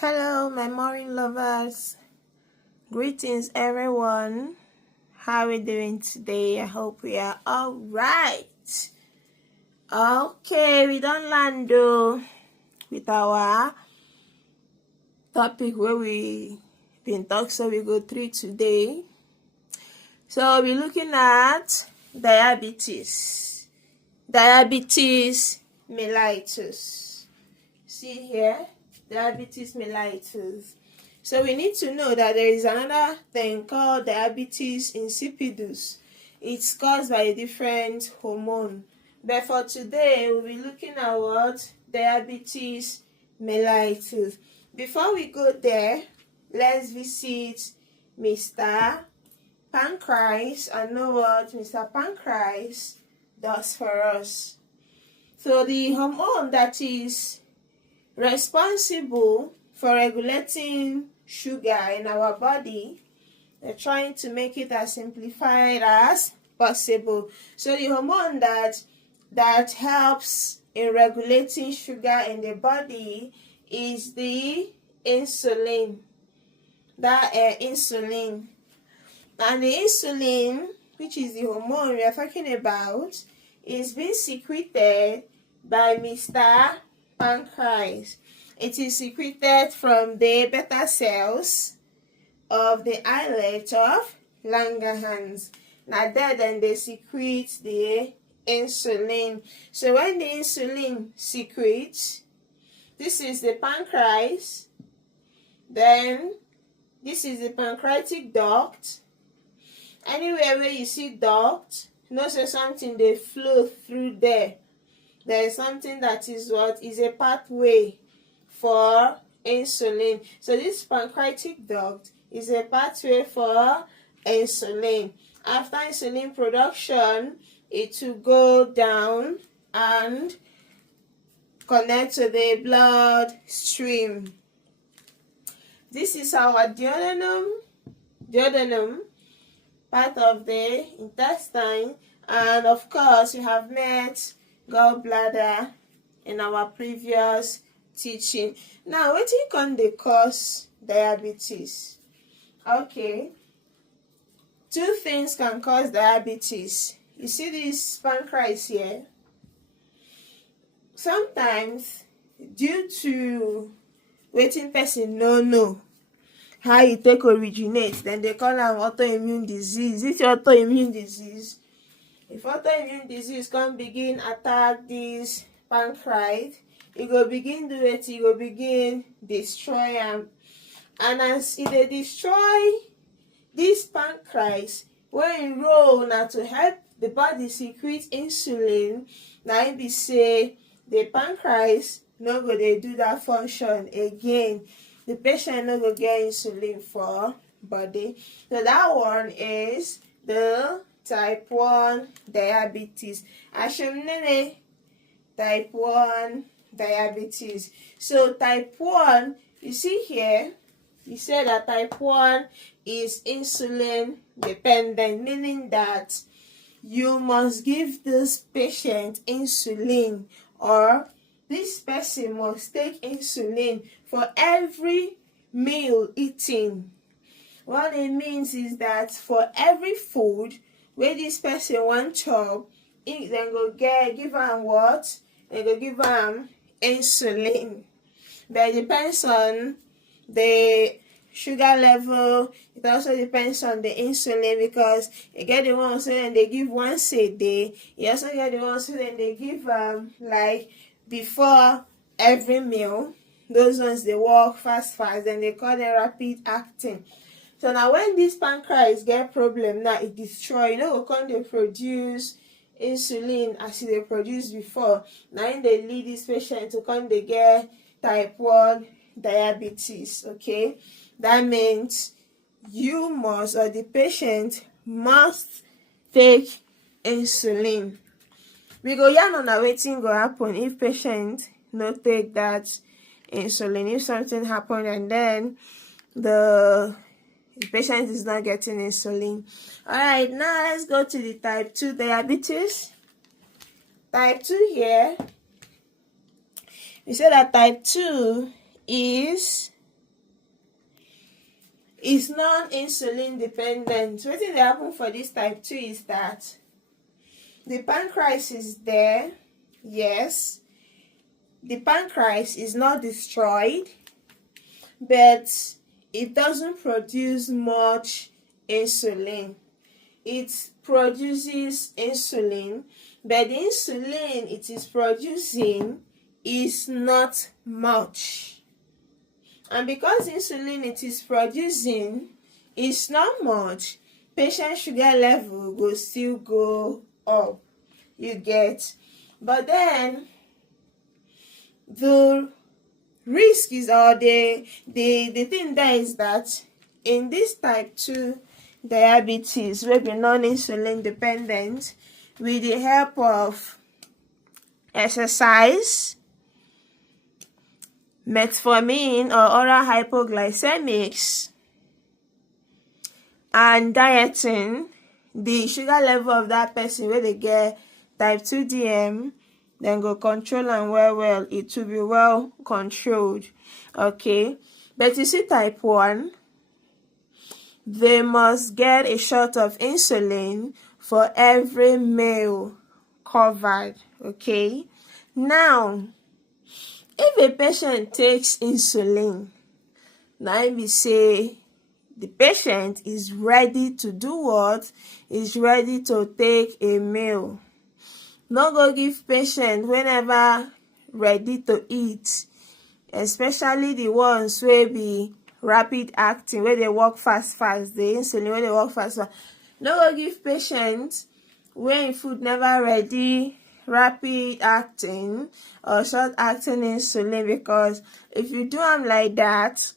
Hello, my morning lovers. Greetings, everyone. How are we doing today? I hope we are all right. Okay, we don't land though with our topic where we been talking, so we go through today. So we're looking at diabetes mellitus. See here, diabetes mellitus. So we need to know that there is another thing called diabetes insipidus. It's caused by a different hormone. But for today, we'll be looking at what? Diabetes mellitus. Before we go there, let's visit Mr. Pancreas and know what Mr. Pancreas does for us. So the hormone that is responsible for regulating sugar in our body, they're trying to make it as simplified as possible. So the hormone that helps in regulating sugar in the body is the insulin. Insulin. And the insulin, which is the hormone we are talking about, is being secreted by Mr. Pancreas. It is secreted from the beta cells of the islet of Langerhans. Now then they secrete the insulin. So when the insulin secretes, this is the pancreas, then this is the pancreatic duct. Anywhere where you see duct, say something they flow through there. There is something that is what is a pathway for insulin. So this pancreatic duct is a pathway for insulin. After insulin production, it will go down and connect to the blood stream. This is our duodenum, part of the intestine, and of course we have met gallbladder in our previous teaching. Now wetin come dey cause diabetes? Okay, two things can cause diabetes. You see this pancreas here? Sometimes due to wetin person no know how e take originate, then they call am autoimmune disease. This autoimmune disease, if autoimmune disease come begin attack this pancreas, e go begin do wetin? E go begin destroy am. And as e dey destroy this pancreas, wey im role na to help the body secrete insulin, na im be say the pancreas no go dey do that function again. The patient no go get insulin for body. So that one is the type 1 diabetes. Ashimnene, type 1 diabetes. So type 1, you see here, you say that type 1 is insulin dependent, meaning that you must give this patient insulin, or this person must take insulin for every meal eaten. What it means is that for every food where this person wan chop, dem go give am what? Dem go give am insulin. But it depends on the sugar level. It also depends on the insulin, because you get the ones wey they give once a day. You also get the ones wey they give like before every meal. Those ones they work fast, and they call them rapid acting. So now when this pancreas get problem, now it destroy, go come dey produce insulin as they produced before. Now they lead this patient to come they get type 1 diabetes. Okay, that means you must, or the patient must, take insulin. We go yarn on wetin go happen if patient no take that insulin. If something happen and then the patient is not getting insulin. Alright, now let's go to the type 2 diabetes. Type 2 here, we say that type 2 is is non-insulin dependent. Wetin dey happen for this type 2 is that the pancreas is there, yes, the pancreas is not destroyed, but it doesn't produce much insulin. It produces insulin, but the insulin it is producing is not much. And because insulin it is producing is not much, patient sugar level will still go up. You get? But then the risk is, or the thing there is that in this type 2 diabetes wey be non-insulin dependent, with the help of exercise, metformin or oral hypoglycemics, and dieting, the sugar level of that person wey dey get type 2 DM, then go control am well. It will be well controlled. Okay, but you see type 1, they must get a shot of insulin for every meal covered. Okay, now if a patient takes insulin, na im be say the patient is ready to do what? Is ready to take a meal. No go give patient whenever ready to eat, especially the ones wey be rapid acting, wey dey work fast, the insulin wey dey work fast. No go give patient when food never ready, rapid acting or short acting insulin, because if you do am like that,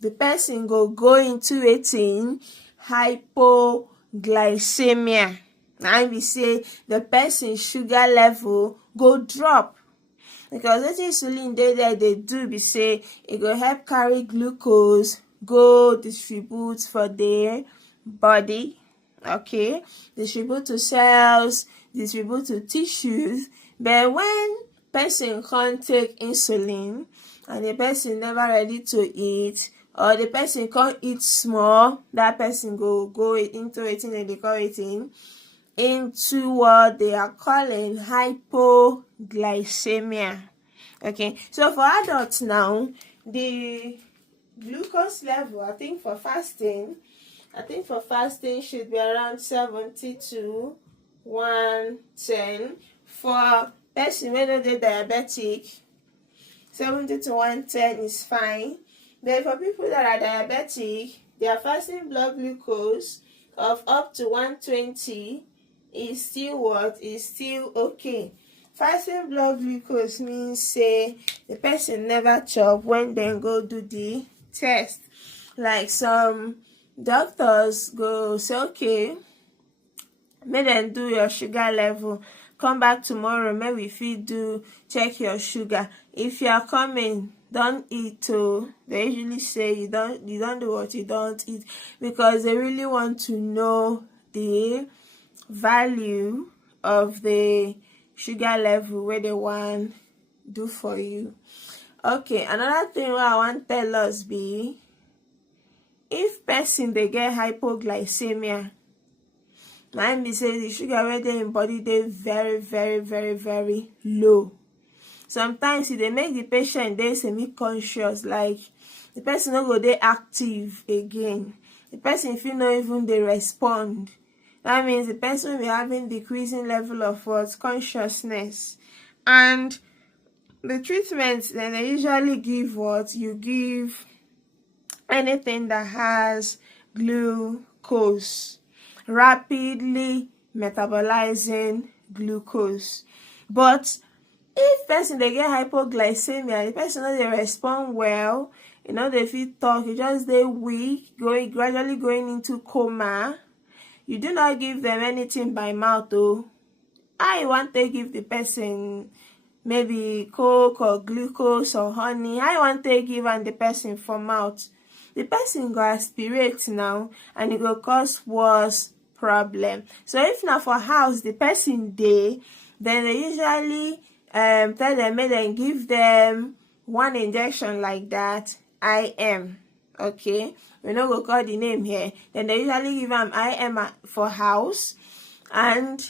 the person go into wetin? Hypoglycemia. Na be say the person sugar level go drop, because wetin insulin dey there dey do be say e go help carry glucose go distribute for the body. Okay, distribute to cells, distribute to tissues. But when person can't take insulin and the person never ready to eat, or the person can't eat small, that person go into wetin dem dey call eating, into what they are calling hypoglycemia. Okay, so for adults now, the glucose level, I think for fasting should be around 70 to 110. For person wey no dey diabetic, 70 to 110 is fine. But for people that are diabetic, their fasting blood glucose of up to 120 is still what? Is still okay. Fasting blood glucose means say the person never chop when dem go do the test. Like some doctors go say, okay, make dem do your sugar level, come back tomorrow, make we fit do check your sugar. If you are coming, don't eat. They usually say you don't do what? You don't eat, because they really want to know the value of the sugar level where they want do for you. Okay, another thing wey I want tell us be, if person dey get hypoglycemia, na im be say the sugar wey dey im body dey very low. Sometimes e dey make the patient dey semi-conscious, like the person no go dey active again. The person fit no even dey respond. That means the person will be having decreasing level of what? Consciousness. And the treatment then they usually give what? You give anything that has glucose, rapidly metabolizing glucose. But if person dey get hypoglycemia, the person no dey respond well, they fit talk, you just dey weak, gradually going into coma. You do not give them anything by mouth. How you want to give the person maybe coke or glucose or honey? How you want to give and the person for mouth? The person go aspirate now, and it go cause worse problem. So if not for house the person dey, then they usually tell them, make them give them one injection like that, IM. Okay, we no go call the name here. Then they usually give am IM for house. And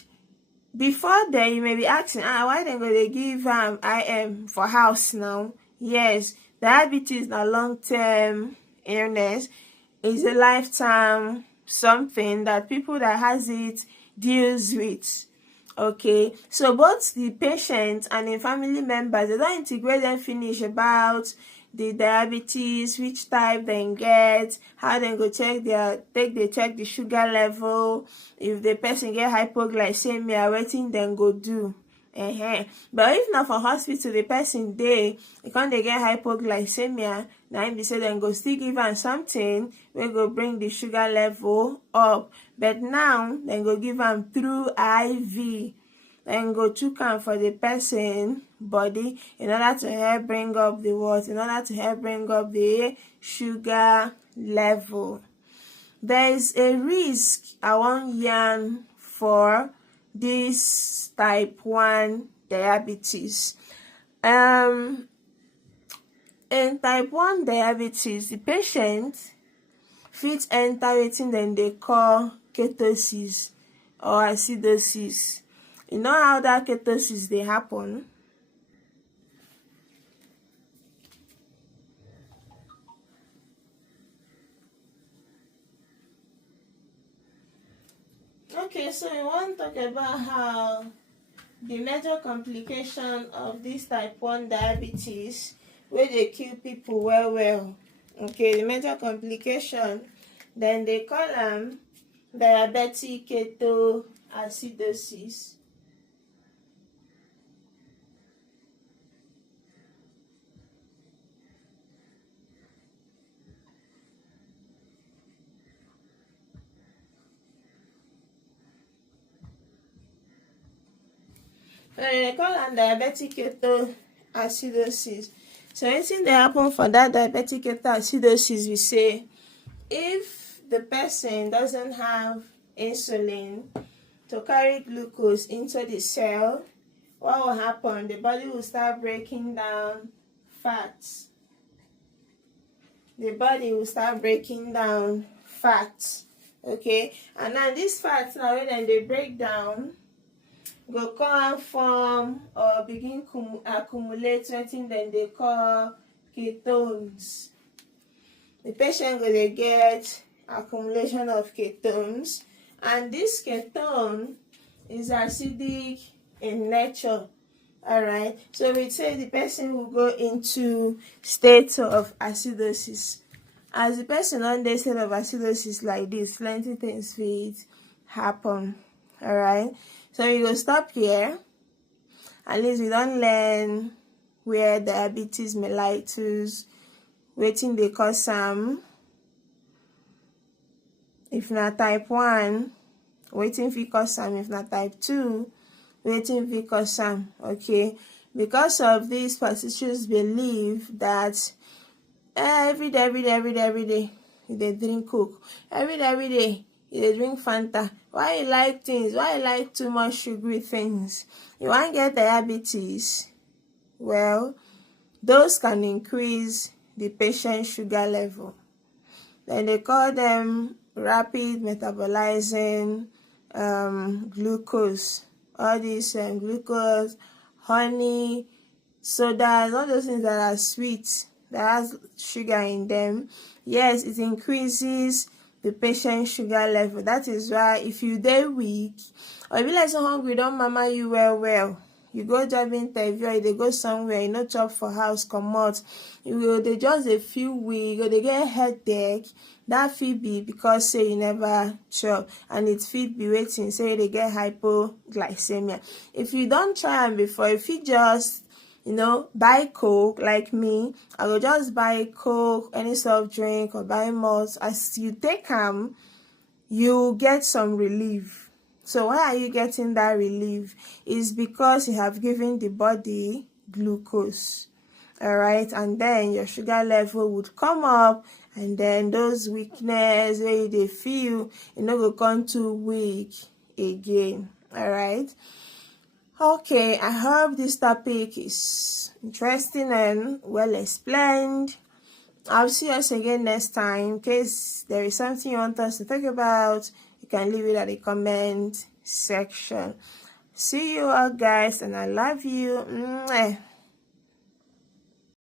before then, you may be asking, why dem go dey give am IM for house now? Yes, diabetes na long-term illness. It's a lifetime something that people that has it deals with. Okay, so both the patient and the family members, they don integrate them finish about the diabetes, which type dem get, how dem go check check the sugar level, if the person get hypoglycemia, wetin dem go do. But if na for hospital, the person dey come dey get hypoglycemia, na im be say dem go still give am something wey go bring the sugar level up. But now dem go give am through IV. Dem go chook am for the person body in order to help bring up the what? In order to help bring up the sugar level. There is a risk I wan yarn for this type 1 diabetes. In type 1 diabetes, the patient fit enter wetin dem dey call ketosis or acidosis. You know how that ketosis dey happen? Okay, so we wan talk about how the major complication of this type 1 diabetes wey dey kill people well. Okay, the major complication, then they call am diabetic ketoacidosis. They call am diabetic ketoacidosis. So wetin dey happen for that diabetic ketoacidosis be say, if the person doesn't have insulin to carry glucose into the cell, what will happen? The body will start breaking down fats. The body will start breaking down fats. Okay, and now these fats now when dem dey break down, go come form or begin accumulate wetin dem dey call ketones. The patient go dey get accumulation of ketones, and this ketone is acidic in nature. Alright, so we say the person will go into state of acidosis. As the person don dey state of acidosis like this, plenty things fit happen. Alright, so we go stop here. At least we don learn where diabetes mellitus, wetin dey cause am, if na type 1, wetin fit cause am, if na type 2, wetin fit cause am. Okay, because of this facetious belief that every day you dey drink Coke, every day you dey drink Fanta, why you like things, why you like too much sugary things, you wan get diabetes? Well, those can increase the patient's sugar level. Then they call them rapid metabolizing glucose. All these glucose, honey, sodas, all those things that are sweet, that has sugar in them, yes, it increases the patient's sugar level. That is why if you dey weak, or you be like so hungry don mama you well, you go job interview, or you dey go somewhere, you no chop for house comot, you go dey just dey feel weak, you go dey get headache, that fit be because say you never chop, and it fit be wetin say you dey get hypoglycemia. If you don try am before, you fit just buy Coke. Like me, I go just buy Coke, any soft drink, or buy malt. As you take am, you get some relief. So why are you getting that relief? Is because you have given the body glucose. Alright, and then your sugar level would come up, and then those weakness wey you dey feel, you no go come too weak again. Alright. Okay, I hope this topic is interesting and well explained. I'll see us again next time. In case there is something you want us to talk about, you can leave it at the comment section. See you all, guys, and I love you. Mwah.